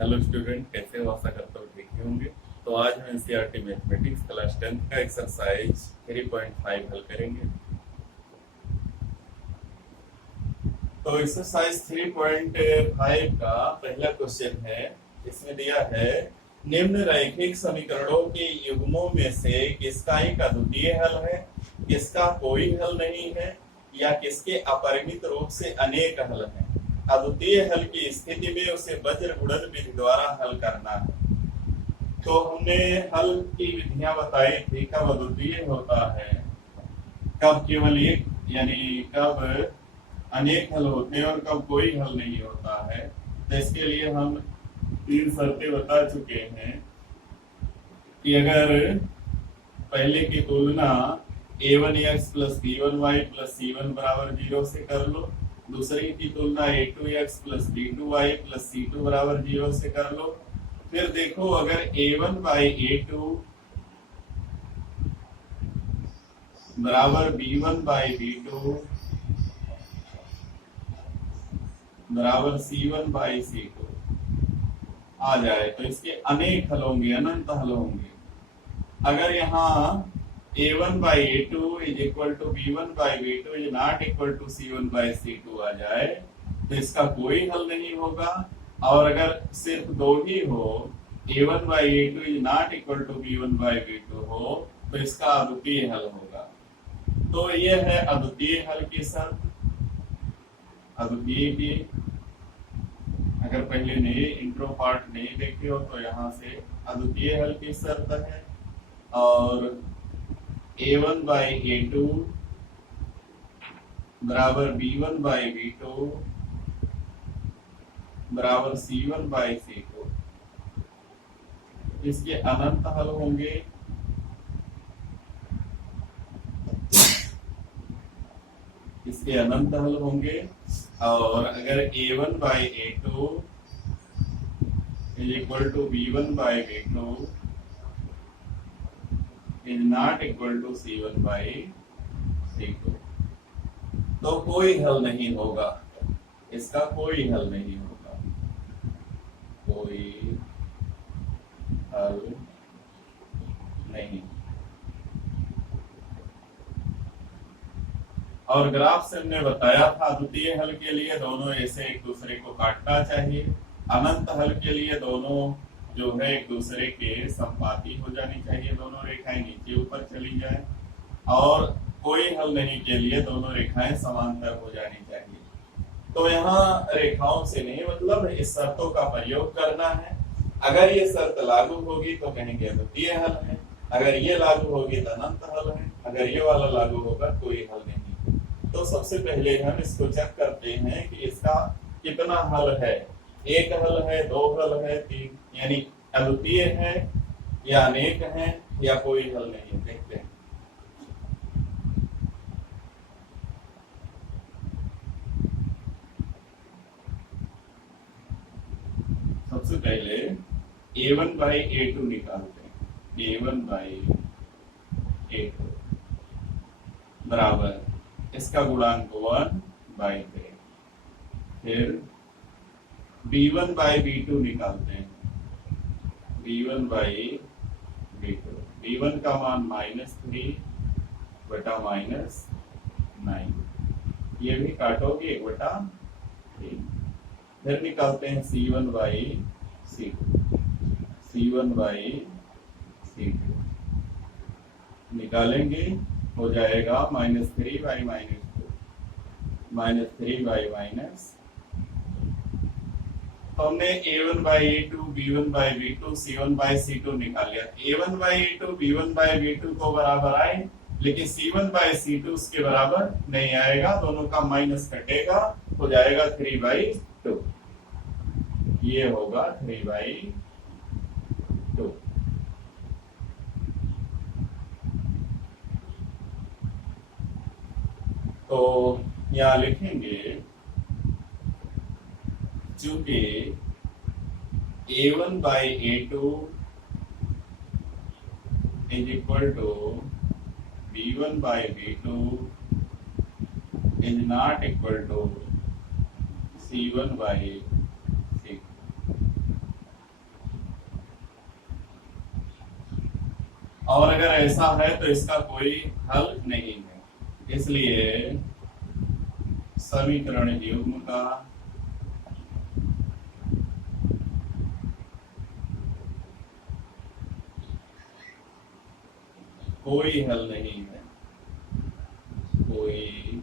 Hello student, कैसे हो? आशा करता हूँ ठीक ही होंगे। तो आज हम एनसीईआरटी मैथमेटिक्स क्लास 10 का एक्सरसाइज 3.5 हल करेंगे। तो एक्सरसाइज 3.5 का पहला क्वेश्चन है। इसमें दिया है निम्न रैखिक समीकरणों के युग्मों में से किसका एक अद्वितीय हल है, किसका कोई हल नहीं है, या किसके अपरिमित रूप से अनेक हल हैं। अद्वितीय हल की स्थिति में उसे वज्र गुणन विधि द्वारा हल करना है। तो हमने हल की विधियां बताई थी, कब अद्वितीय होता है, कब केवल एक यानी कब अनेक हल होते हैं और कब कोई हल नहीं होता है। तो इसके लिए हम तीन शर्तें बता चुके हैं कि अगर पहले की तुलना a1x plus b1y plus c1 बराबर 0 से कर लो, दूसरी की तुलना a2x plus b2y plus c2 बराबर 0 से कर लो। फिर देखो अगर a1 बाई a2 बराबर b1 बाई b2 बराबर c1 बाई c2 आ जाए तो इसके अनेक हल होंगे, अनंत हल होंगे। अगर यहाँ a1 by a2 is equal to b1 by b2 is not equal to c1 by c2 आ जाए तो इसका कोई हल नहीं होगा। और अगर सिर्फ दो ही हो, a1 by a2 is not equal to b1 by b2 हो, तो इसका अद्वितीय हल होगा। तो यह है अद्वितीय हल की शर्त। अद्वितीय की अगर पहले नहीं इंट्रो पार्ट नहीं देखे हो तो यहाँ से अद्वितीय हल की शर्त है। और a1 बाई a2 बराबर b1 बाई b2 बराबर c1 बाई c2, इसके अनंत हल होंगे। इसके अनंत हल होंगे। और अगर a1 by a2 is equal to b1 by b2 is not equal to c1 by c2, तो कोई हल नहीं होगा, इसका कोई हल नहीं होगा, कोई हल नहीं। और ग्राफ से हमने बताया था द्वितीय हल के लिए दोनों ऐसे एक दूसरे को काटना चाहिए, अनंत हल के लिए दोनों जो है एक दूसरे के संपाती हो जानी चाहिए, दोनों रेखाएं नीचे ऊपर चली जाए। और कोई हल नहीं के लिए दोनों रेखाएं समांतर हो जानी चाहिए। तो यहाँ रेखाओं से नहीं मतलब इस शर्तों का प्रयोग करना है। अगर ये शर्त लागू होगी तो कहेंगे अद्वितीय हल है, अगर ये लागू होगी तो अनंत हल है, अगर ये वाला लागू होगा कोई हल नहीं। तो सबसे पहले हम इसको चेक करते हैं कि इसका कितना हल है, एक हल है, दो हल है, तीन, यानी अद्वितीय है या अनेक है या कोई हल नहीं, देखते हैं। सबसे पहले a1 बाई a2 निकालते हैं। a1 बाई a2 बराबर इसका गुणांक 1 बाई 3। फिर b1 बाई b2 निकालते हैं। b1 बाई b2, b1 का मान -3 बटा -9, ये भी काटोगे 1/3। फिर निकालते हैं c1 by c2, c1 by c2 निकालेंगे हो जाएगा -3 बाई -2, -3 बाई तो हमने a1 by a2, b1 by b2, c1 by c2 निकाल लिया। a1 by a2, b1 by b2 को बराबर आए, लेकिन c1 बाई c2 उसके बराबर नहीं आएगा, दोनों का माइनस कटेगा, हो जाएगा 3/2। ये होगा 3/2। तो यहाँ लिखेंगे चूंकि a1 by a2 is equal to b1 by b2 is not equal to c1 by c2, और अगर ऐसा है तो इसका कोई हल नहीं है, इसलिए समीकरण युग्म का कोई हल नहीं है, कोई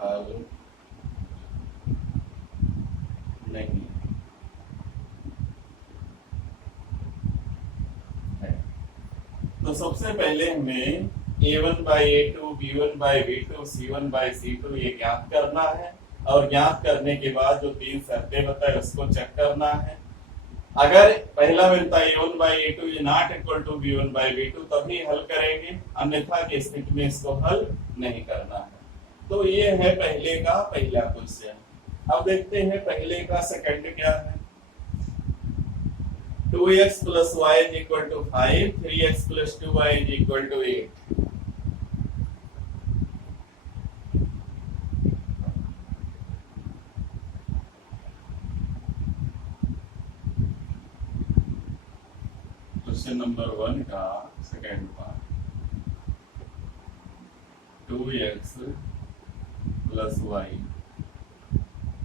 हल नहीं है। तो सबसे पहले हमें a1/a2 b1/b2 c1/c2 ये ज्ञात करना है, और ज्ञात करने के बाद जो तीन शर्तें बताए उसको चेक करना है। अगर पहला मिलता है a1/a2 is not equal to b1/b2 तभी हल करेंगे, अन्यथा की स्थिति में इसको हल नहीं करना है। तो ये है पहले का पहला क्वेश्चन। अब देखते हैं पहले का सेकंड क्या है। 2x plus y is equal to 5, 3x plus 2y is equal to 8. Question number 1 का second part, 2x plus y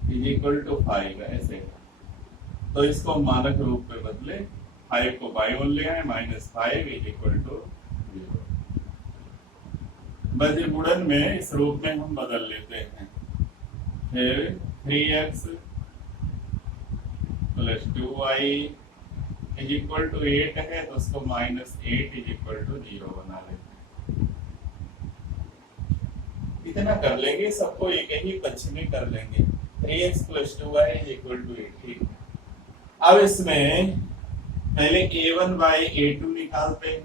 is equal to 5 ऐसे है। तो इसको मानक रूप में बदले, 5 को बाई ओर ले आए, -5 इज इक्वल टू 0। बज्र गुणन में इस रूप में हम बदल लेते हैं। फिर 3x plus 2y is equal to 8 है, तो उसको -8 इज इक्वल टू 0 बना लेते हैं। इतना कर लेंगे, सबको एक ही पक्ष में कर लेंगे। 3x plus 2y is equal to 8, ठीक है। अब इसमें पहले a1/a2 निकालते हैं।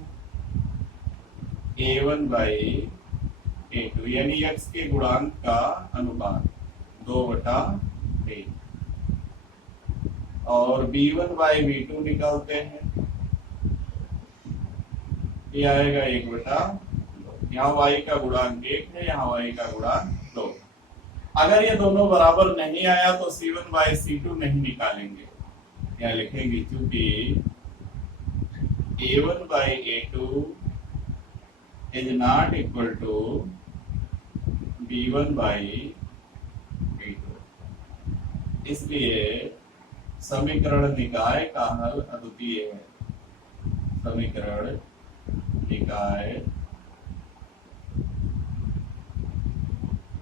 a1/a2 यानी x के गुणांक का अनुपात 2/3, और b1/b2 निकालते हैं। ये आएगा 1/2। यहाँ y का गुणांक 1 है, यहाँ y का गुणांक 2। अगर ये दोनों बराबर नहीं आया तो c1/c2 नहीं निकालेंगे, यहाँ लिखेंगे क्योंकि a1/a2 is not equal to b1/b2, इसलिए समीकरण निकाय का हल अद्वितीय है। समीकरण निकाय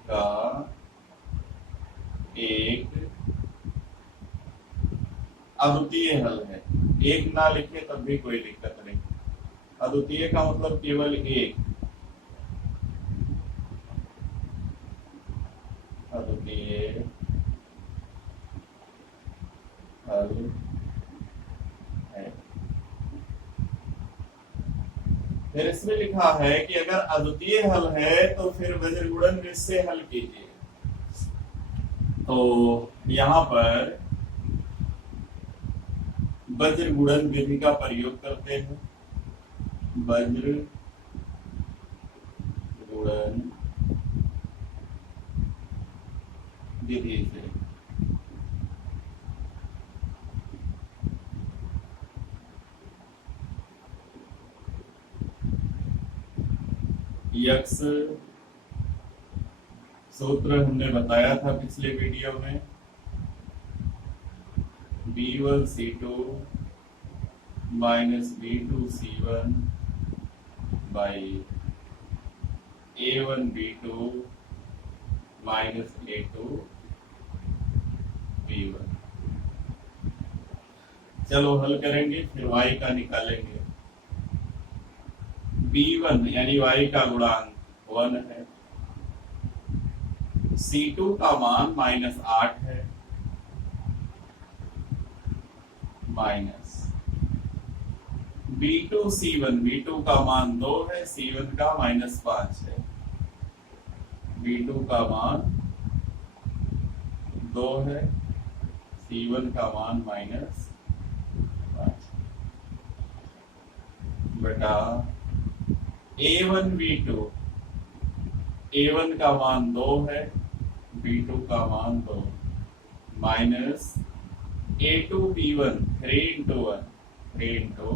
का एक अद्वितीय हल है। एक ना लिखे तब भी कोई दिक्कत नहीं। अद्वितीय का मतलब केवल एक, अद्वितीय हल है। फिर इसमें लिखा है कि अगर अद्वितीय हल है तो फिर वज्र गुणन से हल कीजिए। तो यहाँ पर वज्र गुणन विधि का प्रयोग करते हैं। वज्र गुणन विधि से यक्स सूत्र हमने बताया था पिछले वीडियो में, b1c2 minus b2c1 by a1b2 minus a2b1। चलो हल करेंगे, फिर y का निकालेंगे। b1 यानी y का गुणांक 1 है, c2 का मान -8 है, माइनस b2c1, b2 का मान 2 है, c1 का -5 है। b2 का मान 2 है, c1 का मान -5 बटा a1b2, a1 का मान 2 है, b2 का मान 2, minus a2b1, 3 into 1, 3 into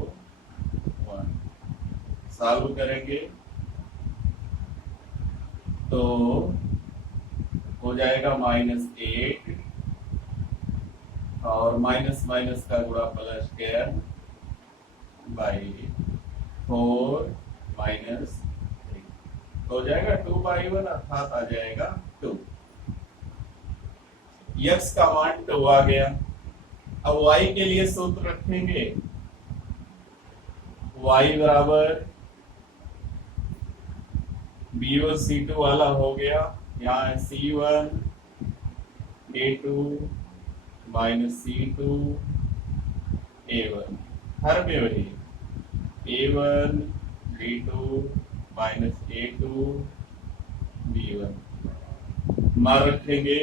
1 solve करेंगे तो हो जाएगा -8 और माइनस माइनस का गुणा प्लस स्क्वायर बाई 4 -3 हो जाएगा 2/1 अर्थात आ जाएगा 2। x का मान 2 आ गया। अब y के लिए सूत्र रखेंगे, y बराबर B1 C2 वाला हो गया, यहाँ C1 A2 minus C2 A1, हर में वही A1 B2 minus A2 B1। मान रखेंगे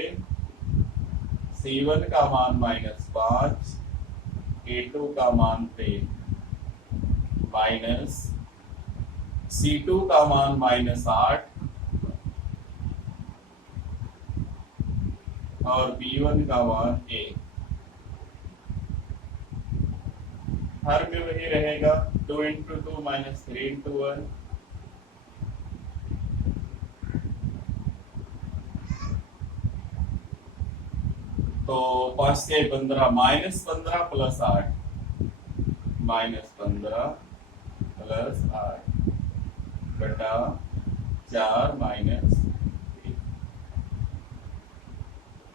C1 का मान -5, A2 का मान 3 माइनस C2 का मान -8 और B1 का मान 1। हर में वही रहेगा 2 × 2 -3 × 1। तो 5 से 15 -15 प्लस 8 -15 प्लस 8 बटा 4 -1।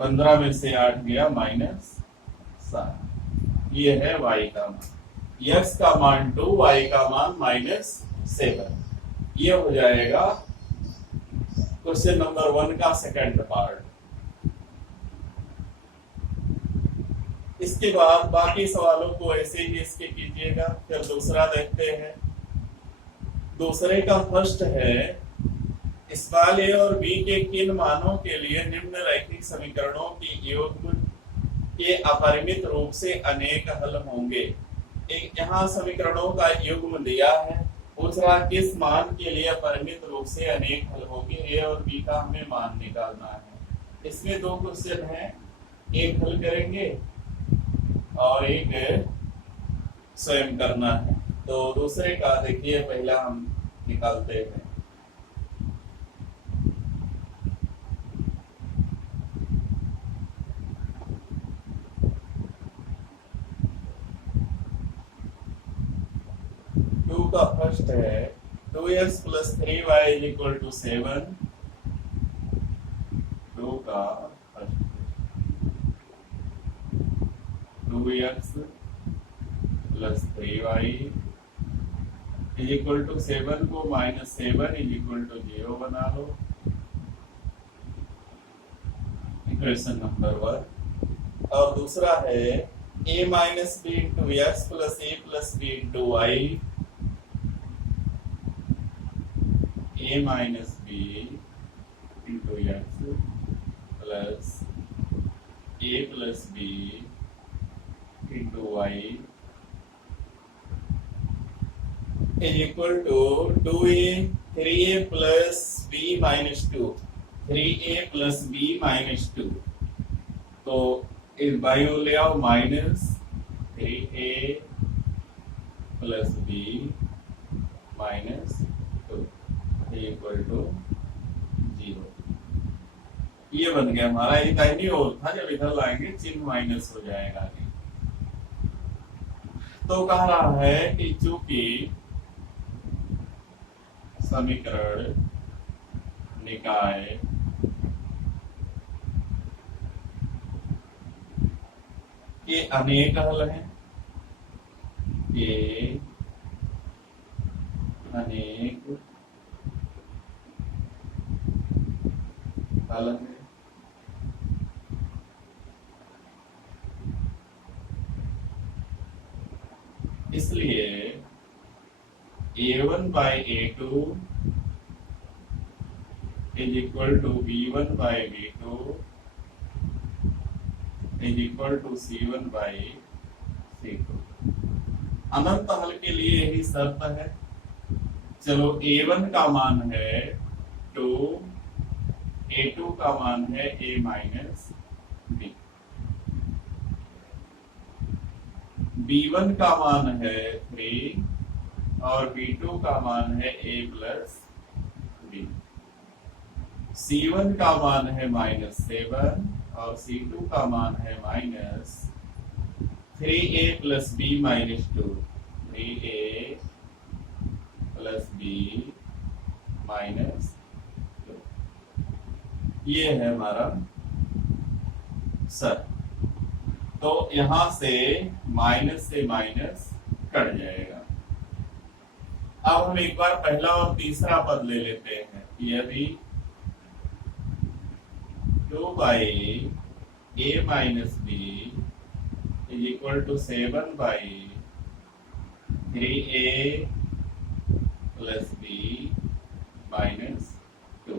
15 में से 8 गया -7। ये है y का मान। x का मान 2, y का मान -7। ये हो जाएगा क्वेश्चन नंबर 1 का सेकंड पार्ट। इसके बाद बाकी सवालों को ऐसे ही इसके कीजिएगा। फिर दूसरा देखते हैं। दूसरे का फर्स्ट है, स्मॉल a और b के किन मानों के लिए निम्न रैखिक समीकरणों की योग के अपरिमित रूप से अनेक हल होंगे। एक यहाँ समीकरणों का युग्म दिया है, दूसरा किस मान के लिए अपरिमित रूप से अनेक हल होंगे, a और b का हमें मान निकालना है। इसमें 2 क्वेश्चन है, एक हल करेंगे और एक स्वयं करना है। तो दूसरे का देखिए, पहला हम निकालते हैं। टू का फर्स्ट है 2x + 3y = 7। 2 का फर्स्ट 2x + 3y = 7 को -7 = 0 बना लो। Equation number 1। और दूसरा है a - b × x + a + b × y, a - b × x + a + b × y = 2a 3a + b - 2, 3a + b - 2। तो इस बायो ले आओ -3a + b - 2 = 0। ये बन गया हमारा। ये दाहिनी ओर था, जब इधर लाएंगे चिन्ह माइनस हो जाएगा। तो कह रहा है कि चूंकि समीकरण निकाय के अनेक हल हैं, के अनेक हल हैं, इसलिए a1/a2 = b1/b2 = c1/c2। अनंत हल के लिए यही शर्त है। चलो a1 का मान है 2, a2 का मान है a - b, b1 का मान है 3, और B2 का मान है A प्लस बी। C1 का मान है -7 और C2 का मान है -3A plus B -2। 3A plus B -2, ये है हमारा सर। तो यहां से माइनस कट जाएगा। अब हम एक बार पहला और तीसरा पद ले लेते हैं। यदि 2/a minus b is equal to 7/3a plus b -2,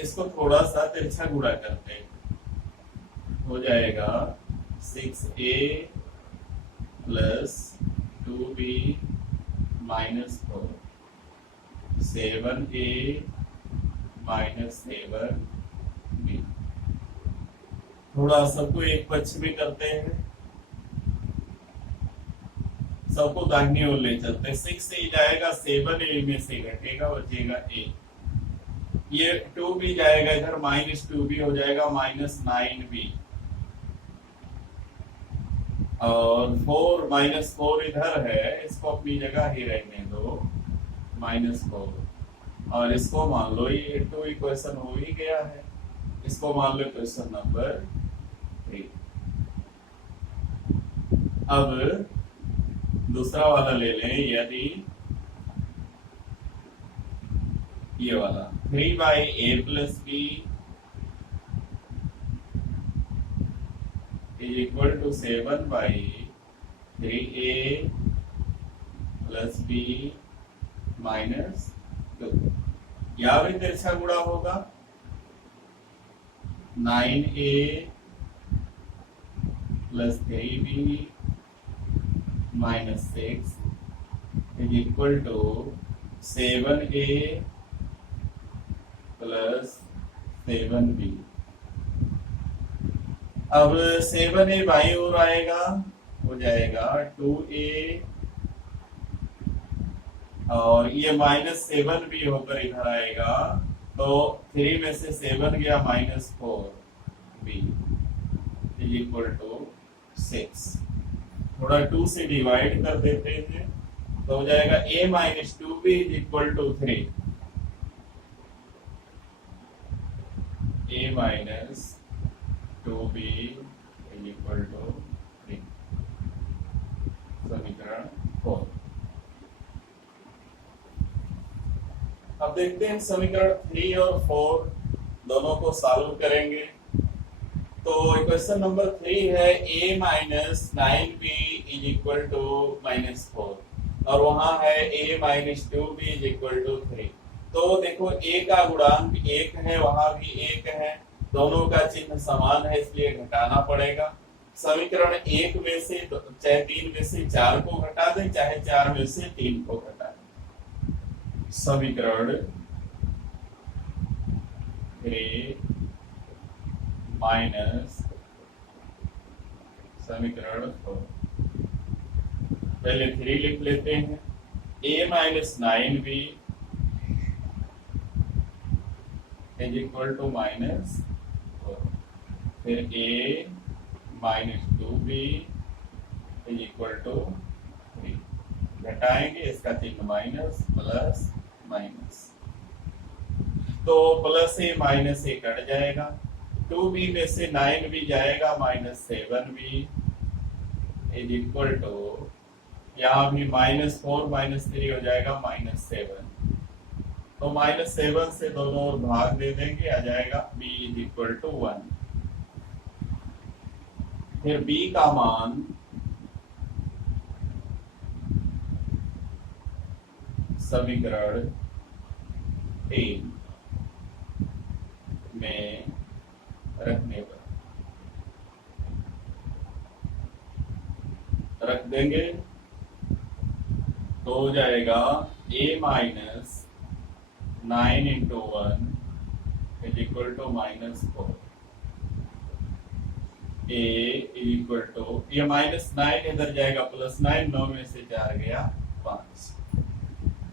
इसको थोड़ा सा तिरछा गुणा करते हैं, हो जाएगा 6a plus 2b -4, 7a -7b। थोड़ा सबको एक पक्ष में करते हैं, सबको दाहिनी ओर ले चलते हैं। 6 से जाएगा 7a में से घटेगा, बचेगा a। ये 2b जाएगा इधर, -2b हो जाएगा -9b। और 4 -4 इधर है, इसको अपनी जगह ही रहने दो, -4। और इसको मान लो ये 2 इक्वेशन हो ही गया है, इसको मान लो इक्वेशन नंबर 3। अब दूसरा वाला ले लें। यदि ये वाला 3/a plus b is equal to 7/3a plus b -2, या भी तिरछा गुणा होगा। 9a plus 3b -6 is equal to 7a plus 7b। अब 7a बाई ओर आएगा, हो जाएगा 2a, और ये -7 भी होकर इधर आएगा, तो 3 में से 7 गया -4b इज इक्वल टू 6। थोड़ा 2 से डिवाइड कर देते हैं, तो हो जाएगा a -2b is equal to 3। a -2b is equal to 3, समीकरण 4। अब देखते हैं समीकरण 3 और 4 दोनों को सॉल्व करेंगे। तो इक्वेशन नंबर 3 है a -9b is equal to -4, और वहां है a -2b is equal to 3। तो देखो a का गुणांक 1 है, वहां भी 1 है, दोनों का चिन्ह समान है, इसलिए घटाना पड़ेगा। समीकरण 1 में से चाहे 3 में से 4 को घटा दें, चाहे 4 में से 3 को घटा दें। समीकरण 3 माइनस समीकरण 4, पहले 3 लिख लेते हैं। a -9b is equal to -4, फिर a -2b is equal to 3। घटाएंगे, इसका चिन्ह माइनस, प्लस माइनस, तो plus a minus a cut जाएगा। 2b में से 9b जाएगा, -7b इज इक्वल टू, यहाँ भी -4 -3 हो जाएगा -7, तो -7 से दोनों ओर भाग दे देंगे, आ जाएगा b इज इक्वल टू 1। फिर b का मान समीकरण 3 में रखने पर रख देंगे, तो हो जाएगा a -9 × 1 is equal to -4। a is equal to, ये -9 इधर जाएगा, +9, 9 में से 4 गया 5,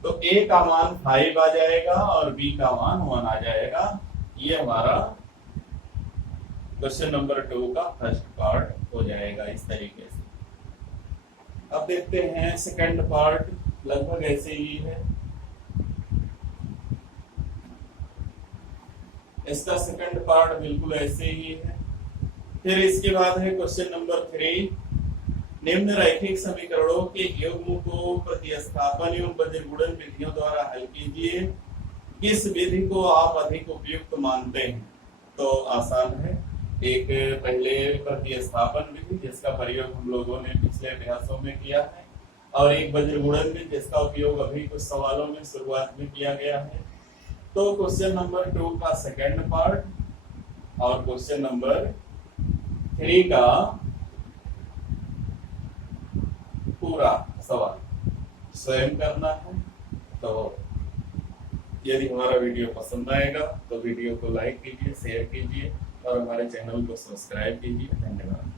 तो ए का मान 5 आ जाएगा और बी का मान 1 आ जाएगा। ये हमारा क्वेश्चन नंबर 2 का फर्स्ट पार्ट हो जाएगा इस तरीके से। अब देखते हैं सेकंड पार्ट, लगभग ऐसे ही है। इसका सेकंड पार्ट बिल्कुल ऐसे ही है। फिर इसके बाद है क्वेश्चन नंबर 3, निम्न रैखिक समीकरणों के युग्म को प्रतिस्थापन एवं बज्रगुणन विधियों द्वारा हल कीजिए। किस विधि को आप अधिक उपयुक्त मानते हैं? तो आसान है, एक पहले प्रतिस्थापन विधि जिसका प्रयोग हम लोगों ने पिछले अभ्यासों में किया है, और एक वज्रगुणन विधि जिसका उपयोग अभी कुछ सवालों में शुरुआत में किया गया है। तो क्वेश्चन नंबर 2 का सेकंड पार्ट और क्वेश्चन नंबर 3 का पूरा सवाल स्वयं करना है। तो यदि हमारा वीडियो पसंद आएगा तो वीडियो को लाइक कीजिए, शेयर कीजिए और हमारे चैनल को सब्सक्राइब कीजिए। धन्यवाद।